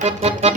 Thank you.